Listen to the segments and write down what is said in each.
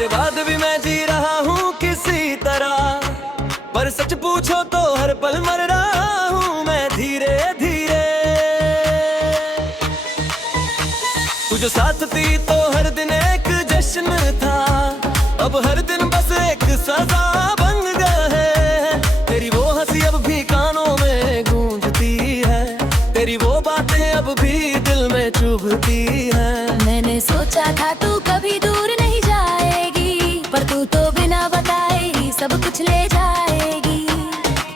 तेरे बाद भी मैं जी रहा हूँ किसी तरह, पर सच पूछो तो हर पल मर रहा हूँ मैं धीरे धीरे। तू जो साथ थी तो हर दिन एक जश्न था, अब हर दिन बस एक सजा बन गया है। तेरी वो हंसी अब भी कानों में गूंजती है, तेरी वो बातें अब भी दिल में चुभती है। मैंने सोचा था तू कभी दूर नहीं जाएगी, पर तू तो बिना बताए ही सब कुछ ले जाएगी।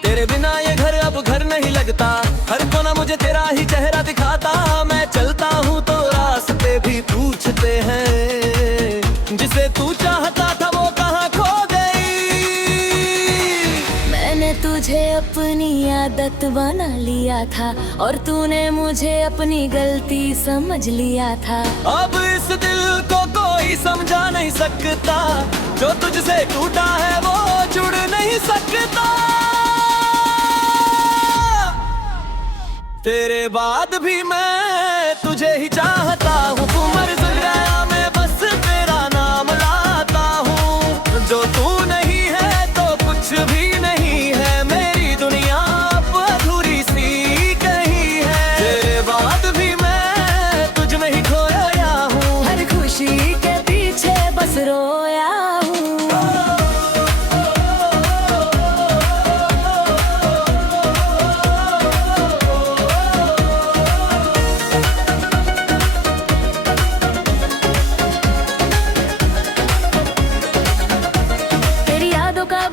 तेरे बिना ये घर अब घर नहीं लगता, हर कोना मुझे तेरा ही चेहरा दिखाता। मैं चलता हूँ तो रास्ते भी पूछते हैं, जिसे तू चाहता था वो कहाँ खो गई। मैंने तुझे अपनी आदत बना लिया था, और तूने मुझे अपनी गलती समझ लिया था। अब इस दिल को कोई समझा नहीं सकता, जो तुझसे टूटा है वो जुड़ नहीं सकता। तेरे बाद भी मैं तुझे ही चाहता हूँ, तू मर गया मैं बस तेरा नाम लाता हूँ। जो तू नहीं है तो कुछ भी नहीं है, मेरी दुनिया अब अधूरी सी कहीं है। तेरे बाद भी मैं तुझ में ही खोया हूँ, हर खुशी के पीछे बस रोया हूँ।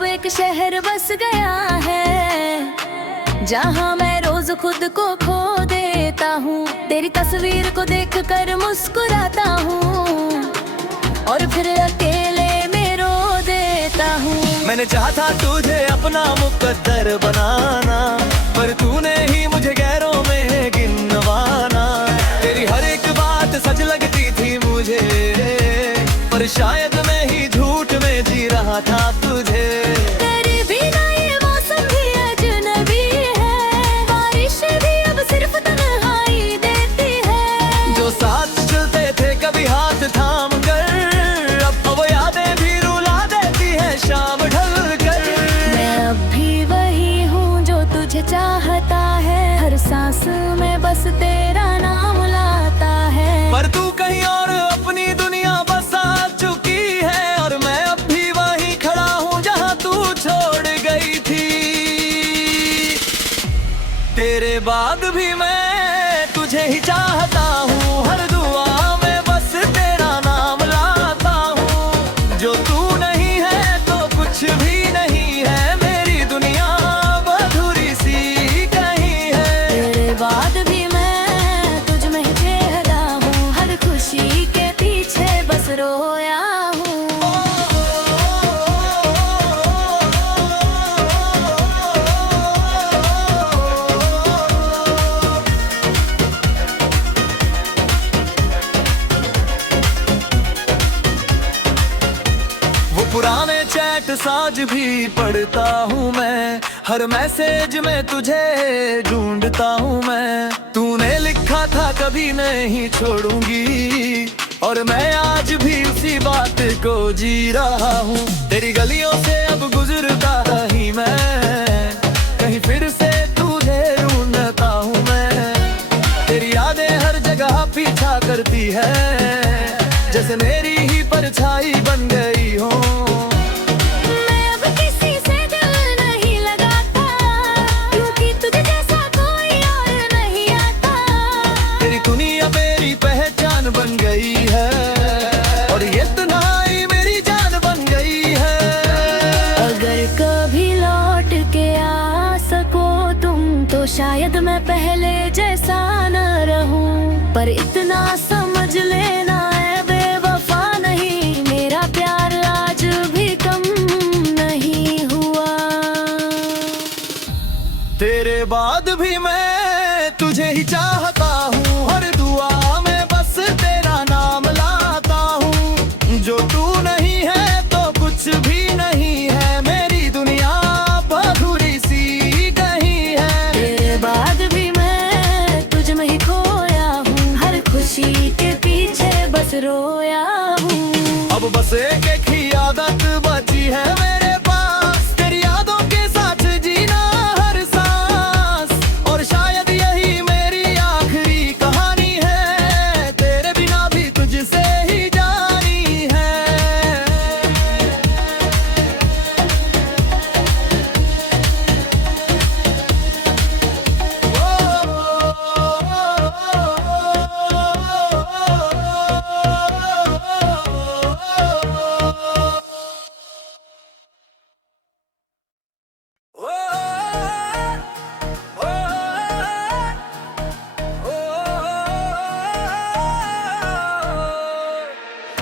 एक शहर बस गया है, जहाँ मैं रोज खुद को खो देता हूँ। तेरी तस्वीर को देखकर मुस्कुराता हूँ, और फिर अकेले में रो देता हूँ। मैंने चाहा था तुझे अपना मुकद्दर बनाना, पर तूने ही मुझे गैरों में गिनवाना। तेरी हर एक बात सच लगती थी मुझे, पर शायद मैं ही झूठ में जी रहा था तुझे। तेरे बिना ये मौसम भी अजनबी है, बारिश भी अब सिर्फ तन्हाई देती है। जो साथ चलते थे कभी हाथ थाम कर, अब वो यादें भी रुला देती है शाम ढल कर। मैं अब भी वही हूँ जो तुझे चाहता है, हर सांस में बस तेरा नाम लाता है। पर तू कहीं और अपनी दुनिया बसा चुकी है, और मैं अब भी वहीं खड़ा हूँ जहाँ तू छोड़ गई थी। तेरे बाद भी मैं तुझे ही चाहता हूँ, हर दुआ में बस तेरा नाम लाता हूँ। जो तू नहीं है तो कुछ भी नहीं है, मेरी दुनिया अधूरी सी कहीं है। तेरे बाद भी मैं तुझ में ही चेहरा हूँ, हर खुशी के पीछे बस रोया हूँ। पुराने चैट साज भी पढ़ता हूँ मैं, हर मैसेज में तुझे ढूंढता हूँ मैं। तूने लिखा था कभी नहीं छोड़ूंगी, और मैं आज भी उसी बात को जी रहा हूँ। तेरी गलियों से अब गुजरता रही मैं, कहीं फिर से तुझे ढूंढता हूँ मैं। तेरी यादें हर जगह पीछा करती है, जैसे मेरी ही परछाई बन गई हो। मैं अब किसी से दिल नहीं लगाता, क्योंकि तुझे जैसा कोई और नहीं आता। तेरी दुनिया मेरी पहचान बन गई है, और ये तन्हाई मेरी जान बन गई है। अगर कभी लौट के आ सको तुम, तो शायद मैं पहले जैसा न रहूं। पर इतना समझ लेना है बेवफा नहीं, मेरा प्यार आज भी कम नहीं हुआ। तेरे बाद भी मैं तुझे ही चाहता हूँ, हर दुआ में बस तेरा नाम लाता हूँ। जो तू नहीं है तो कुछ भी नहीं है, मेरी दुनिया अधूरी सी कहीं है। तेरे बाद भी मैं तुझ में ही खोया हूँ, हर खुशी के पीछे बस रोया हूँ। अब बस एक ही आदत बची है मेरे पास, तेरी यादों के साथ जीना हर सांस। और शायद यही मेरी आखिरी कहानी है, तेरे बिना भी तुझसे ही जानी है।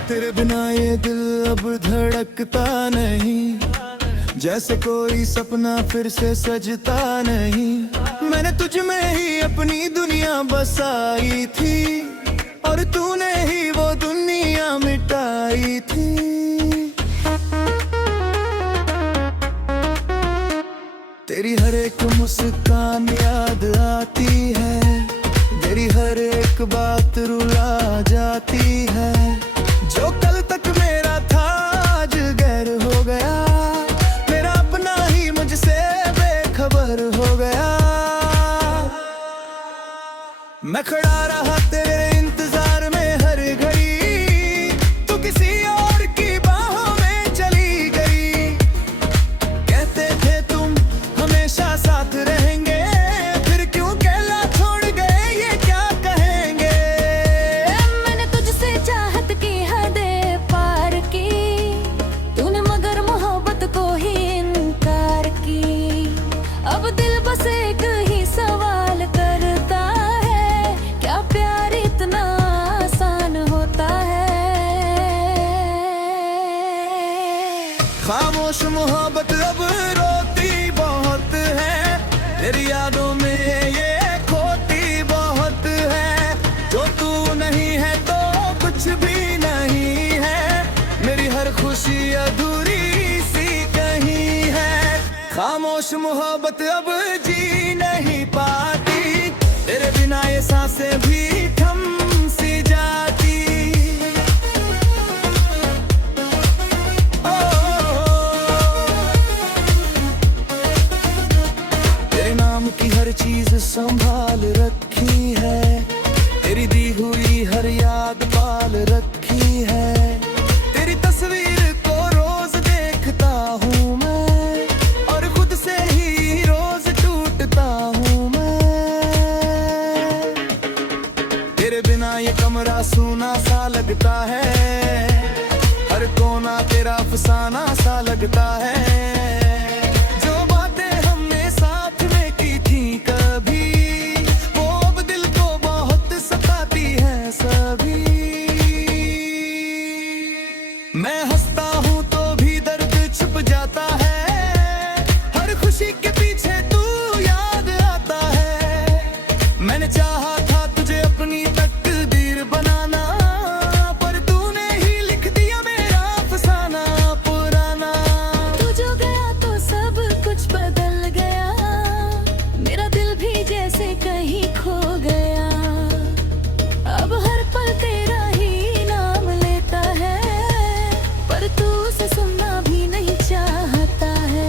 तेरे बिना ये दिल अब धड़कता नहीं, जैसे कोई सपना फिर से सजता नहीं। मैंने तुझ में ही अपनी दुनिया बसाई थी, और तूने ही वो दुनिया मिटाई थी। तेरी हर एक मुस्कान याद आती है, तेरी हर एक बात रुला जाती है। जो कल तक मेरा था आज गैर हो गया, मेरा अपना ही मुझसे बेखबर हो गया। मैं खड़ा रहा तेरे इंतजार में हर घड़ी, तू किसी और की बाहों में चली गई। कहते थे तुम हमेशा साथ रहेंगे, फिर क्यों कहला छोड़ गए ये क्या कहेंगे। मैंने तुझसे चाहत की हदें पार की, तूने मगर मोहब्बत को ही इनकार की। अब दिल बस एक ही सवाल करता है, क्या प्यार इतना आसान होता है। खामोश मोहब्बत अब रोती बहुत है, तेरी यादों में ये खोती बहुत है। जो तू नहीं है तो कुछ भी नहीं है, मेरी हर खुशी अधूरी सी कहीं है। खामोश मोहब्बत अब जी नहीं पाती, तेरे बिना ये सांसें भी थम सी जाती। तेरे नाम की हर चीज संभाल रखी है, तेरी दी हुई हर याद पाल रखी है। तेरी तस्वीर को रोज देखता हूँ मैं, और खुद से ही रोज टूटता हूँ मैं। तेरे बिना ये कमरा सूना सा लगता है, हर कोना तेरा अफसाना सा लगता है। जो बातें हमने साथ में की थी कभी, वो अब दिल को बहुत सताती है सभी। मैं हंसता हूँ तो भी दर्द छुप जाता है, हर खुशी के पीछे तू याद आता है। मैंने चाहा था तुझे अपनी तकदीर बनाना, पर तूने ही लिख दिया मेरा अफसाना पुराना। तू जो गया तो सब कुछ बदल गया, मेरा दिल भी जैसे कहीं खो गया। अब हर पल तेरा ही नाम लेता है, पर तू उसे सुनना भी नहीं चाहता है।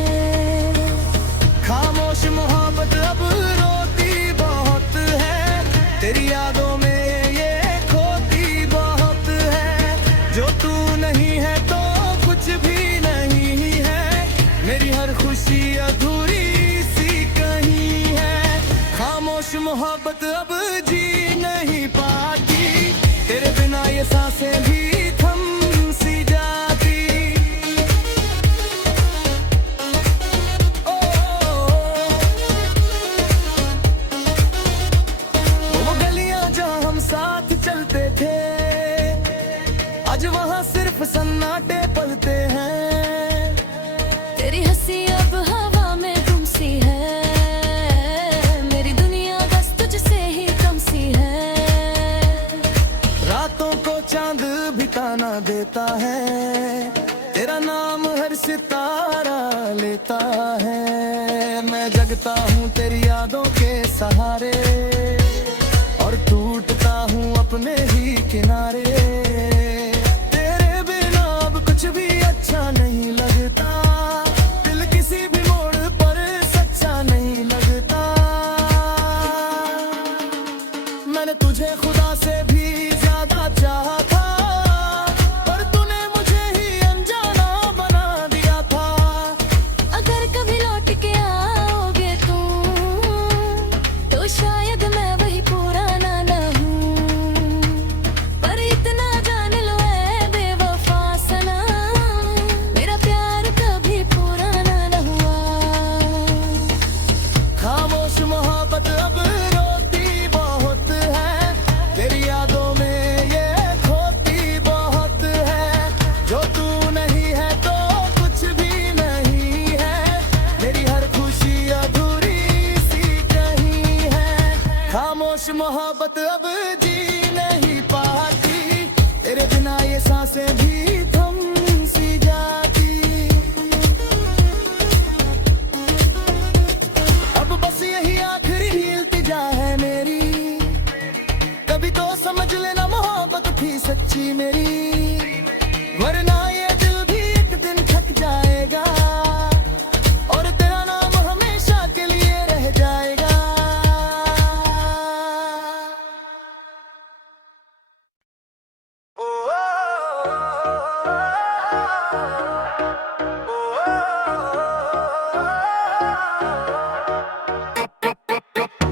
खामोश मोहब्बत अब रोती बहुत है, तेरी यादों में ये खोती बहुत है। जो तू नहीं है तो कुछ भी नहीं है, मेरी हर खुशी अधूरी सी कहीं है। खामोश मोहब्बत अब जी नहीं पाती, तेरे बिना ये सांसें भी थम सी जाती। वो गलियां जहाँ हम साथ चलते थे, आज वहाँ सिर्फ सन्नाटे पलते हैं। तेरी हंसी अब हवा में गुम सी है, मेरी दुनिया बस तुझसे ही कम सी है। रातों को चांद भी ताना देता है, तेरा नाम हर सितारा लेता है। मैं जगता हूँ तेरी यादों के सहारे, और टूटता हूँ अपने ही किनारे। तेरे बिना अब कुछ भी अच्छा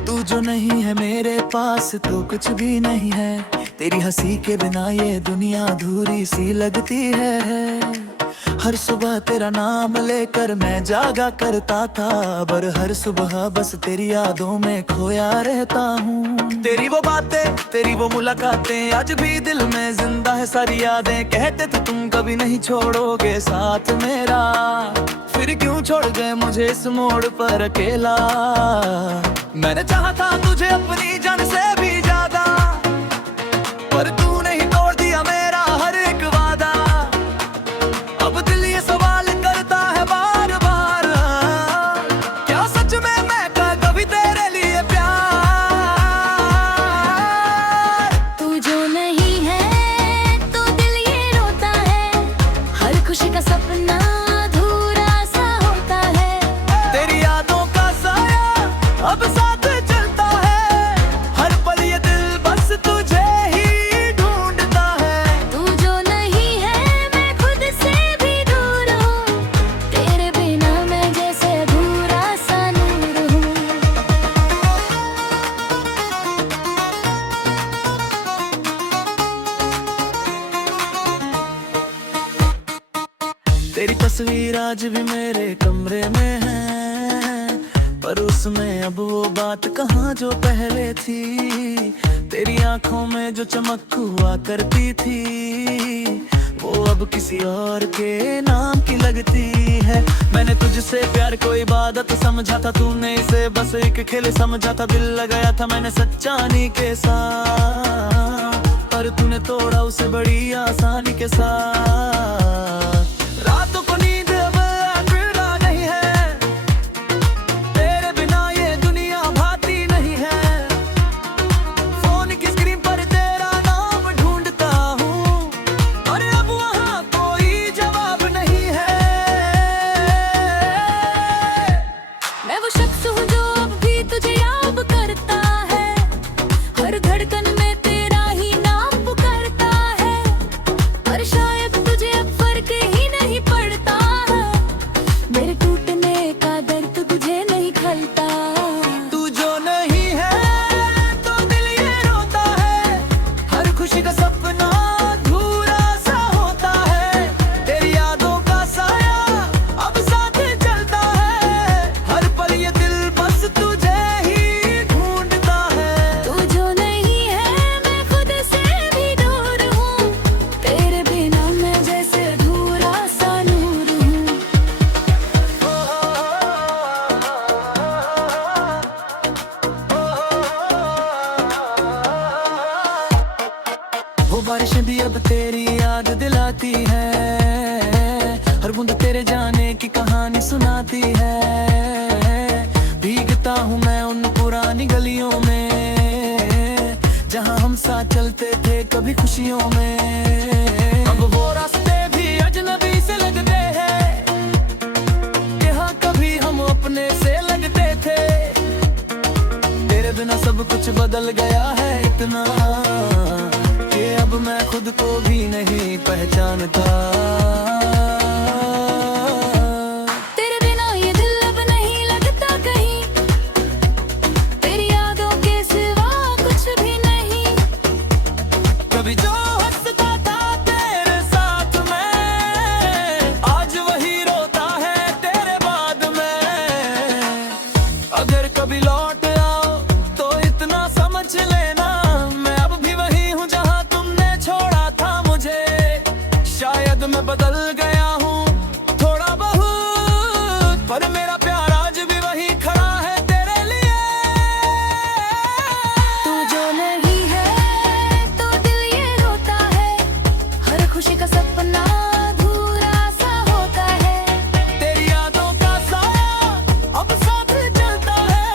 तू जो नहीं है मेरे पास तो कुछ भी नहीं है। तेरी हंसी के बिना ये दुनिया अधूरी सी लगती है। हर सुबह तेरा नाम लेकर मैं जागा करता था, पर हर सुबह बस तेरी यादों में खोया रहता हूँ। तेरी वो बातें, तेरी वो मुलाकातें आज भी दिल में जिंदा है सारी यादें। कहते थे तुम कभी नहीं छोड़ोगे साथ मेरा, फिर क्यों छोड़ गए मुझे इस मोड़ पर अकेला। मैंने चाहा था तुझे अपनी जान से भी ज्यादा, पर तूने ही तोड़ दिया मेरा हर एक वादा। अब दिल ये सवाल करता है बार बार, क्या सच में मैं था कभी तेरे लिए प्यार। तू जो नहीं है तो दिल ये रोता है, हर खुशी का सपना अधूरा सा होता है। तेरी यादों का साया अब साथ चलता है, हर पल ये दिल बस तुझे ही ढूंढता है। तू जो नहीं है मैं खुद से भी दूर हूँ, तेरे बिना मैं जैसे अधूरा सा नूर हूँ। तेरी तस्वीर आज भी मेरे कमरे में है, पर उसमें अब वो बात कहाँ जो पहले थी। तेरी आंखों में जो चमक हुआ करती थी, वो अब किसी और के नाम की लगती है। मैंने तुझसे प्यार को इबादत समझा था, तूने इसे बस एक खेल समझा था। दिल लगाया था मैंने सच्चाई के साथ, पर तूने तोड़ा उसे बड़ी आसानी के साथ। रातों को नींद अब अंधेरा नहीं है, तेरे बिना ये दुनिया भाती नहीं है। फोन की स्क्रीन पर तेरा नाम ढूंढता हूँ, और अब वहाँ कोई जवाब नहीं है। मैं वो शख्स हूँ जो अब भी तुझे याद करता है, हर धड़कन में तेरा ही नाम पुकारता है। पर शायद तुझे अब फर्क ही नहीं पड़ता, मेरे टूटने का दर्द तुझे नहीं खलता। तू जो नहीं है तो दिल ये रोता है, हर खुशी का सपना अधूरा सा होता है। तेरी यादों का साया अब साथ चलता है, हर पल ये दिल बस तुझे ही ढूंढता है। तू जो नहीं है मैं खुद से भी दूर हूँ, तेरे बिना मैं जैसे अधूरा सा नूर हूँ। वो बारिशें भी अब तेरी याद दिलाती है, हर बूंद तेरे जाने की कहानी सुनाती है। भीगता हूँ मैं उन पुरानी गलियों में, जहाँ हम साथ चलते थे कभी खुशियों में। अब वो रास्ते भी अजनबी से लगते हैं, यहाँ कभी हम अपने से लगते थे। तेरे बिना सब कुछ बदल गया है इतना, कि अब मैं खुद को भी नहीं पहचानता। तेरे बिना ये दिल अब नहीं लगता कहीं, तेरी यादों के सिवा कुछ भी नहीं। कभी जो हंसता था तेरे साथ में, आज वही रोता है तेरे बाद में। अगर कभी लौट आओ तो इतना समझ लेना, मैं अब भी वही हूँ जहाँ तुमने छोड़ा था मुझे। शायद मैं बदल गया हूँ थोड़ा बहुत, पर मेरा प्यार आज भी वही खड़ा है तेरे लिए। तू जो नहीं है तो दिल ये रोता है, हर खुशी का सपना अधूरा सा होता है। तेरी यादों का साया अब साथ चलता है,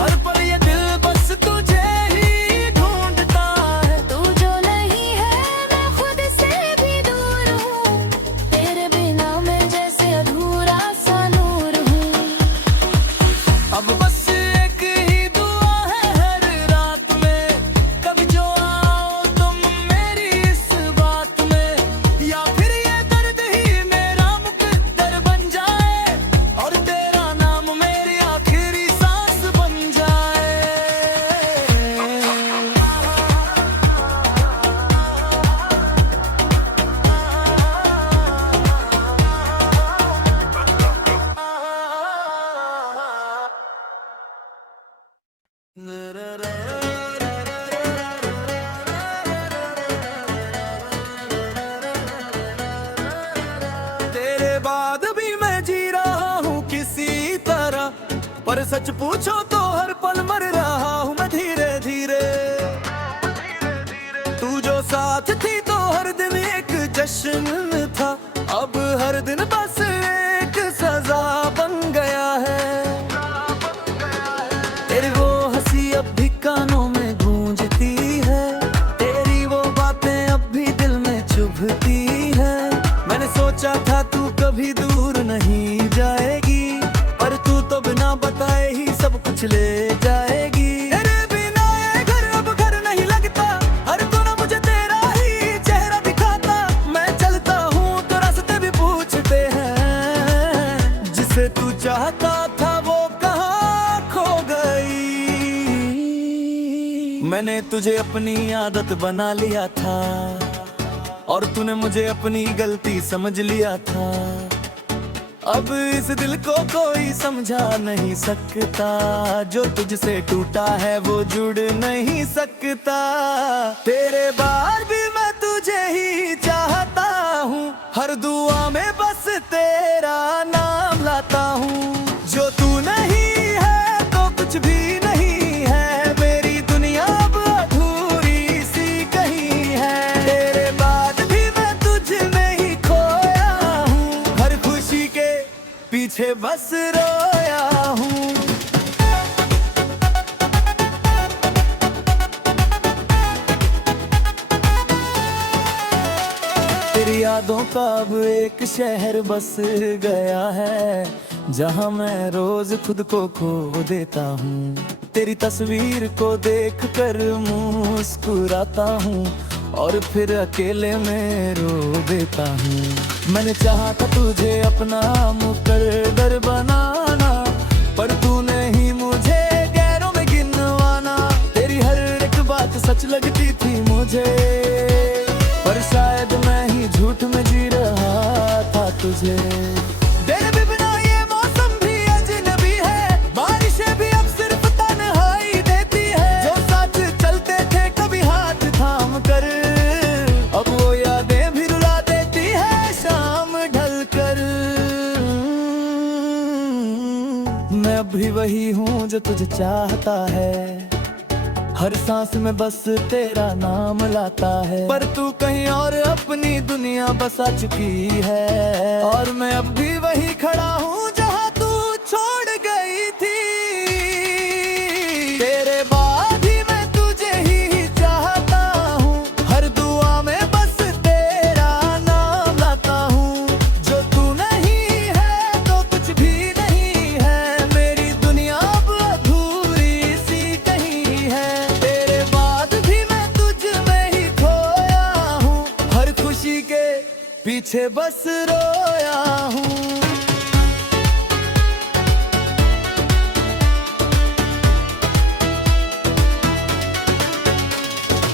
हर पल ये दिल बस तुझे ही ढूंढता है। तू जो नहीं है मैं खुद से भी दूर हूँ, तेरे बिना मैं जैसे अधूरा सा नूर हूँ। अब बस एक ही दुआ है हर रात में, कभी जो आओ तुम मेरी इस बात में, या फिर पर सच पूछो तो हर पल मर रहा हूँ मैं धीरे धीरे। तू जो साथ थी तो हर दिन एक जश्न था, अब हर दिन बस एक सजा बन गया है। तेरी वो हंसी अब भी कानों में गूंजती है, तेरी वो बातें अब भी दिल में चुभती है। मैंने सोचा था तू कभी दूर नहीं जाएगी, पर तू तो बिना बताए ही सब कुछ ले जाएगी। तेरे बिना ये घर अब घर नहीं लगता, हर कोना मुझे तेरा ही चेहरा दिखाता। मैं चलता हूँ तो रास्ते भी पूछते हैं, जिसे तू चाहता था वो कहाँ खो गई। मैंने तुझे अपनी आदत बना लिया था, और तूने मुझे अपनी गलती समझ लिया था। अब इस दिल को कोई समझा नहीं सकता, जो तुझसे टूटा है वो जुड़ नहीं सकता। तेरे बाद भी मैं तुझे ही चाहता हूँ, हर दुआ में बस तेरा नाम लाता हूँ। जो तू नहीं है तो कुछ भी नहीं है, मेरी दुनिया अब अधूरी सी कहीं है। तेरे बाद भी मैं तुझ में ही खोया हूँ, हर खुशी के पीछे बस रोया हूँ। तेरी यादों का अब एक शहर बस गया है, जहाँ मैं रोज खुद को खो देता हूँ। तेरी तस्वीर को देख कर मुस्कुराता हूँ, और फिर अकेले में रो देता हूँ। मैंने चाहा था तुझे अपना मुकद्दर बनाना, पर तूने ही मुझे गैरों में गिनवाना। तेरी हर एक बात सच लगती थी मुझे, पर शायद मैं ही झूठ में जी रहा था तुझे। तेरे भी बिना ये मौसम भी अजनबी है, बारिशें भी अब सिर्फ तन्हाई देती है। जो साथ चलते थे कभी हाथ थाम कर, अब वो यादें भी रुला देती है शाम ढल कर। मैं अब भी वही हूँ जो तुझे चाहता है, हर सांस में बस तेरा नाम लाता है। पर तू कहीं और अपनी दुनिया बसा चुकी है, और मैं अब भी वही खड़ा हूँ जहाँ तू छोड़ गई थी। तेरे बाद ही मैं तुझे ही चाहता हूँ, हर दुआ में बस तेरा नाम लाता हूँ। जो तू नहीं है तो कुछ भी नहीं है, मेरी दुनिया अब अधूरी सी कहीं है। तेरे बाद भी मैं तुझ में ही खोया हूँ, हर खुशी के पीछे बस रोया हूँ।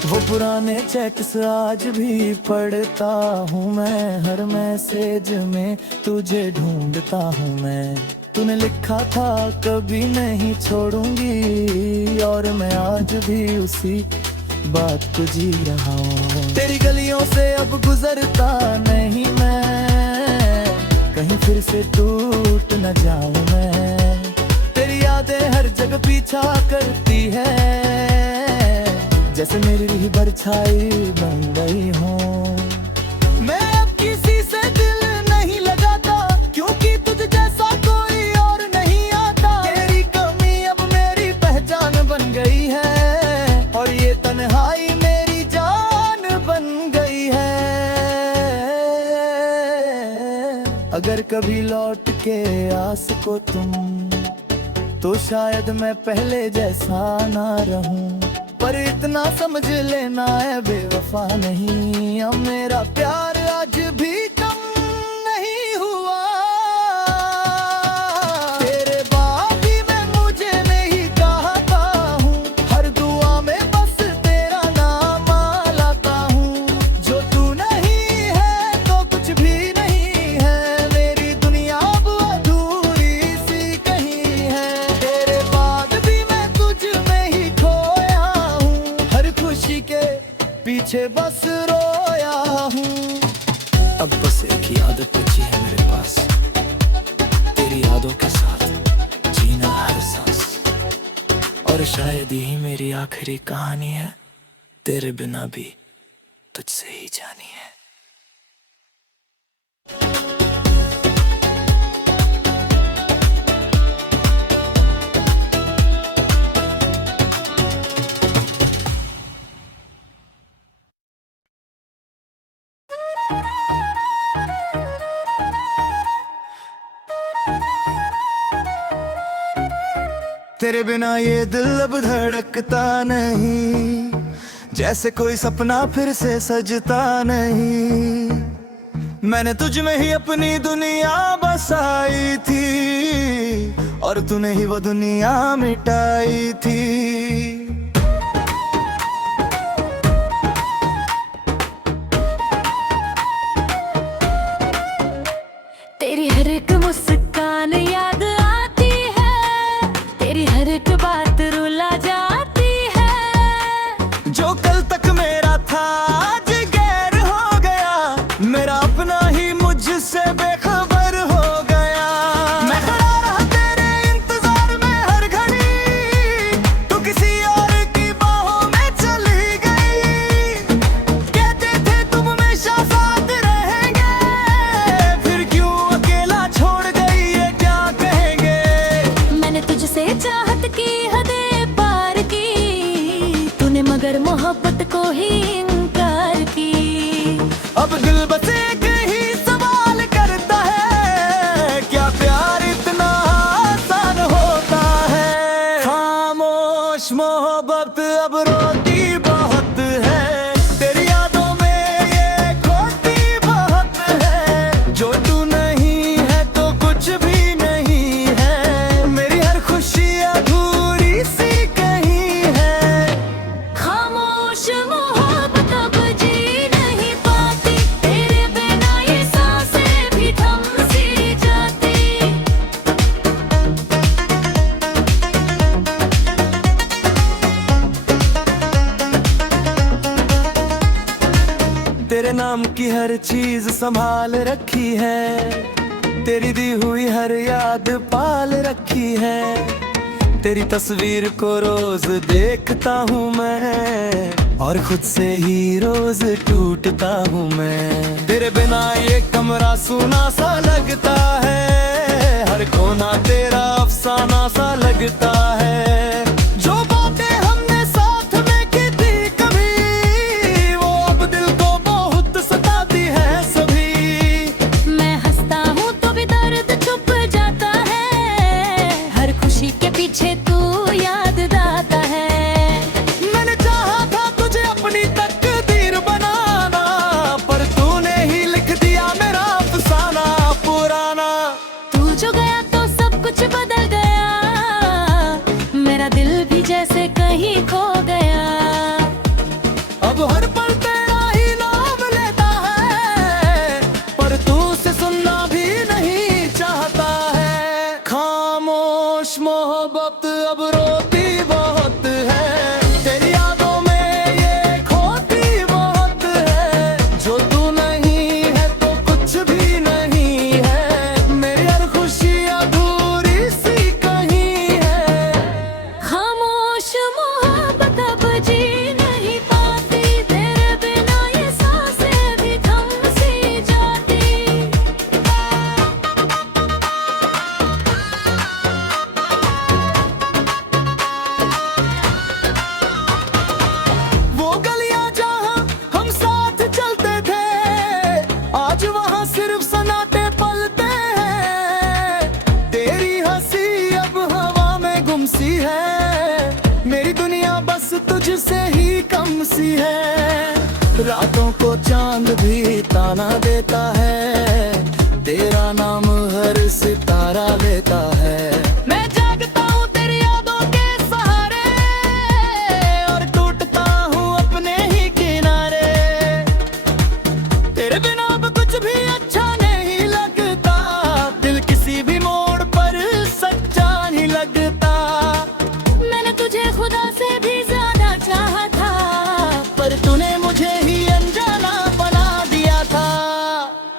वो पुराने चैट्स आज भी पढ़ता हूँ मैं, हर मैसेज में तुझे ढूंढता हूँ मैं। तूने लिखा था कभी नहीं छोड़ूंगी, और मैं आज भी उसी बात को जी रहा हूँ। तेरी गलियों से अब गुजरता नहीं मैं, कहीं फिर से टूट न जाऊं मैं। तेरी यादें हर जगह पीछा करती है, जैसे मेरी ही परछाई बन गई हूँ। मैं अब किसी से दिल नहीं लगाता, क्योंकि तुझ जैसा कोई और नहीं आता। तेरी कमी अब मेरी पहचान बन गई है, और ये तन्हाई मेरी जान बन गई है। अगर कभी लौट के आ सको तुम, तो शायद मैं पहले जैसा ना रहूं। पर इतना समझ लेना है बेवफा नहीं, अब मेरा प्यार आज भी कम नहीं हुआ। तेरे बाद भी मैं मुझे नहीं चाहता हूँ, हर दुआ में बस तेरा नाम लाता हूँ। जो तू नहीं है तो कुछ भी नहीं है, मेरी दुनिया अब अधूरी सी कहीं है। तेरे बाद भी मैं तुझ में ही खोया हूँ, हर खुशी के पीछे बस रोया हूँ। अब बस एक ही आदत बची है मेरे पास, तेरी यादों के साथ जीना हर सांस। और शायद यही मेरी आखिरी कहानी है, तेरे बिना भी तुझसे ही जानी है। तेरे बिना ये दिल अब धड़कता नहीं, जैसे कोई सपना फिर से सजता नहीं। मैंने तुझ में ही अपनी दुनिया बसाई थी और तूने ही वो दुनिया मिटाई थी। तेरी हर एक मुस्कान याद आती है, तेरी हर एक बात रुला जाती है। जो कल तक मेरा था आज गैर हो गया, मेरा अपना ही मुझसे बेखबर हो गया। मैं खड़ा रहा तेरे इंतजार में हर घड़ी, तू किसी और की बाहों में चली गई। कहते थे तुम हमेशा साथ रहेंगे, फिर क्यों अकेला छोड़ गई ये क्या कहेंगे। मैंने तुझसे चाहत की हदें पार की, तूने मगर मोहब्बत को ही इनकार की। अब दिल बस एक ही सवाल करता है, क्या प्यार इतना आसान होता है। खामोश मोहब्बत अब रोती बहुत है, तेरी यादों में ये खोती बहुत है। जो तू नहीं है तो कुछ भी नहीं है, मेरी हर खुशी अधूरी सी कहीं है। खामोश मोहब्बत अब जी नहीं पाती, तेरे बिना ये सांसें भी थम सी जाती। तेरे नाम की हर चीज संभाल रखी है, तेरी दी हुई हर याद पाल रखी है। तेरी तस्वीर को रोज देखता हूँ मैं, और खुद से ही रोज टूटता हूँ मैं। तेरे बिना ये कमरा सूना सा लगता है, हर कोना तेरा अफसाना सा लगता है। जो बातें हमने साथ में की थी कभी, वो अब दिल को बहुत सताती है सभी। मैं हंसता हूँ तो भी दर्द छुप जाता है, हर खुशी के पीछे तू याद दाता है। मैंने चाहा था तुझे अपनी तकदीर बनाना, पर तूने ही लिख दिया मेरा अफसाना पुराना। तू जो गया तो सब कुछ बदल गया, मेरा दिल भी जैसे कहीं खो गया। अब हर पल तेरा ही नाम लेता है, पर तू उसे सुनना भी नहीं चाहता है। खामोश मोहब्बत अब रोती बहुत है, तेरी यादों में ये खोती बहुत है। जो तू नहीं है तो कुछ भी नहीं है, मेरी हर खुशी अधूरी सी कहीं है। खामोश मोहब्बत अब जी नहीं पाती, तेरे बिना ये सांसें भी थम सी जाती। वो गलियां जहां हम साथ चलते थे, आज वहां सिर्फ सन्नाटे पलते हैं। तेरी हंसी अब हवा में गुम सी है, मेरी दुनिया बस तुझसे ही कम सी है। रातों को चांद भी ताना देता है, तेरा नाम हर सितारा लेता है। मैं जागता हूँ तेरी यादों के सहारे, और टूटता हूँ अपने ही किनारे। तेरे बिना अब कुछ भी अच्छा नहीं लगता, दिल किसी भी मोड़ पर सच्चा नहीं लगता। मैंने तुझे खुदा से भी ज्यादा चाहा था, पर तूने मुझे ही अनजाना बना दिया था।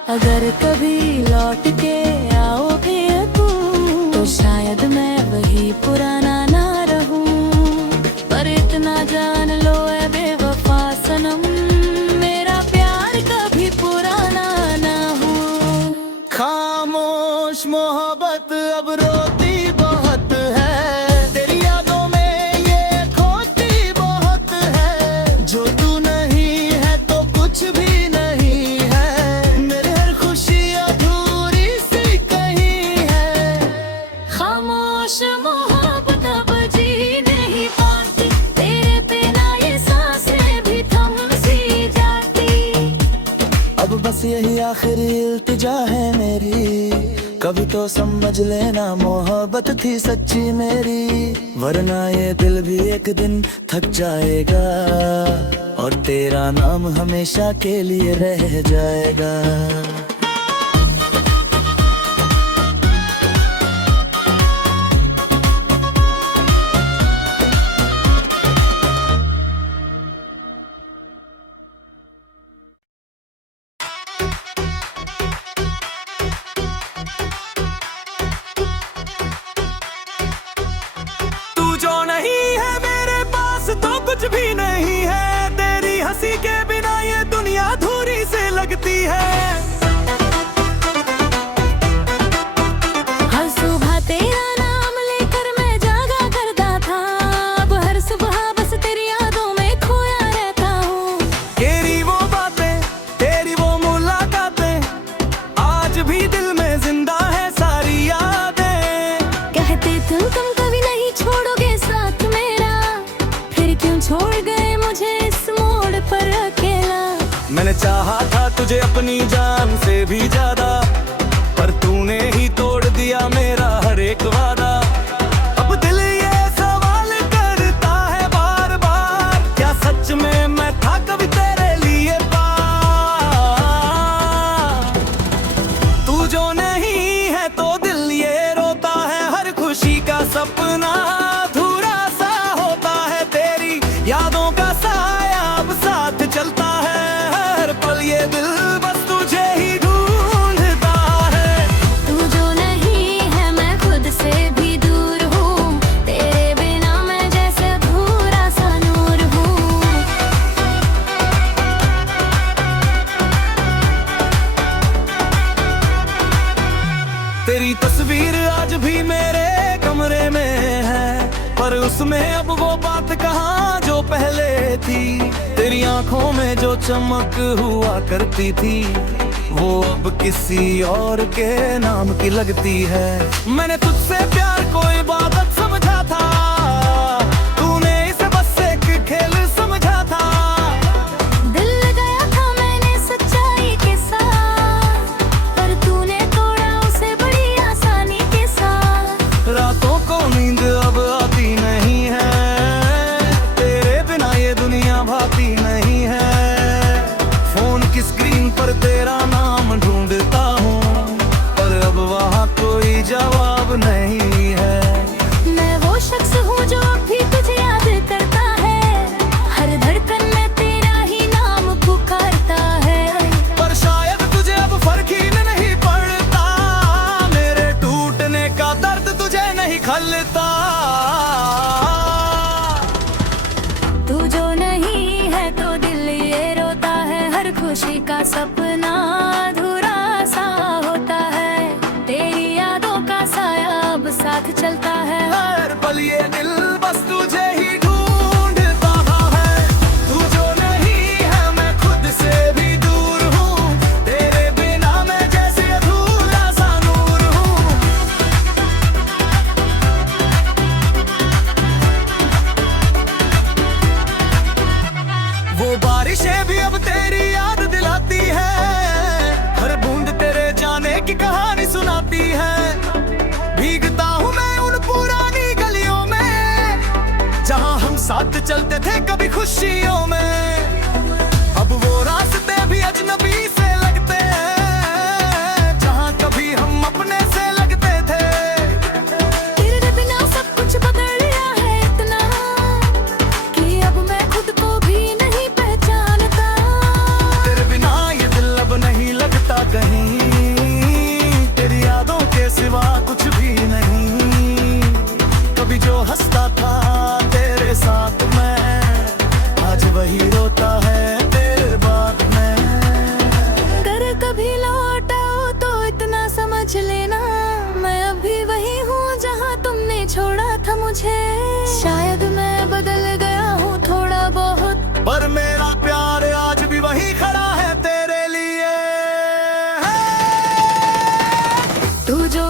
अगर कभी लौट के आओगे तुम, तो शायद मैं वही पुराना ना रहूं। खामोश मोहब्बत अब रोती बहुत है, तेरी यादों में ये खोती बहुत है। जो तू नहीं है तो कुछ भी नहीं है, मेरी हर खुशी अधूरी सी कहीं है। खामोश मोहब्बत अब जी नहीं पाती, तेरे बिना ये सांसें भी थम सी जाती। अब बस यही आखिरी इल्तिजा है मेरी, कभी तो समझ लेना मोहब्बत थी सच्ची मेरी, वरना ये दिल भी एक दिन थक जाएगा और तेरा नाम हमेशा के लिए रह जाएगा। कुछ भी नहीं है, तेरी हंसी के बिना ये दुनिया अधूरी से लगती है। हर सुबह तेरा नाम लेकर मैं जागा करता था, अब हर सुबह बस तेरी यादों में खोया रहता हूँ। तेरी वो बातें, तेरी वो मुलाकातें, आज भी दिल में जिंदा है सारी यादें। कहते तुम कभी नहीं छोड़ोगे साथ मेरा, फिर क्यों छोड़ गए मुझे इस मोड़ पर अकेला। मैंने चाहा था तुझे अपनी जान से भी ज्यादा, पर तूने ही तोड़ दिया मेरा हर एक वादा। अब दिल ये सवाल करता है बार बार, क्या सच में मैं था कभी तेरे लिए पार। तू जो नहीं है तो दिल ये रोता है, हर खुशी का सपना अधूरा सा होता है। तेरी यादों का साया अब साथ चलता है, हर पल ये दिल बस तुझे ही ढूंढता है। तू जो नहीं है मैं खुद से भी दूर हूँ, तेरे बिना मैं जैसे अधूरा सा नूर हूँ। तेरी तस्वीर आज भी मेरे कमरे में है, पर उसमें अब वो बात कहाँ जो पहले थी। तेरी आंखों में जो चमक हुआ करती थी, वो अब किसी और के नाम की लगती है। मैंने तुझसे प्यार को इबादत समझा था, तूने इसे बस एक खेल समझा था। दिल लगाया था मैंने सच्चाई के साथ, पर तूने तोड़ा उसे बड़ी आसानी के साथ। रातों को नींद अब आती नहीं है, तेरे बिना ये दुनिया भाती नहीं है। फोन की स्क्रीन पर तेरा नाम ढूंढता हूँ, पर अब वहाँ कोई जवाब नहीं है। मैं वो शख्स हूँ जो अभी तुझे याद करता है, हर धड़कन में तेरा ही नाम पुकारता है। पर शायद तुझे अब फर्क ही नहीं पड़ता, मेरे टूटने का दर्द तुझे नहीं खलता। तू जो नहीं है तो दिल ये रोता है, हर खुशी का सपना अधूरा सा होता है। तेरी यादों का साया अब साथ चलता है, हर पल ये दिल बस तुझे ही ढूंढता है। तू जो नहीं है मैं खुद से भी दूर हूँ, तेरे बिना मैं जैसे अधूरा सा नूर हूँ। वो बारिशें भी अब तेरी याद दिलाती है, हर बूंद तेरे जाने की कहानी सुनाती है। भीगता हूँ मैं उन पुरानी गलियों में, जहाँ हम साथ चलते थे कभी खुशियों में। अब वो रास्ते भी अजनबी से लगते हैं, जहाँ कभी हम अपने से लगते थे। तेरे बिना सब कुछ बदल गया है इतना, कि अब मैं खुद को भी नहीं पहचानता। तेरे बिना ये दिल अब नहीं लगता कहीं, तेरी यादों के सिवा कुछ भी नहीं। कभी जो हंसता था तेरे साथ मैं, आज वही रोता है तेरे बाद में। अगर कभी लौट आओ तो इतना समझ लेना, तुझे। शायद मैं बदल गया हूँ थोड़ा बहुत, पर मेरा प्यार आज भी वही खड़ा है तेरे लिए। तू जो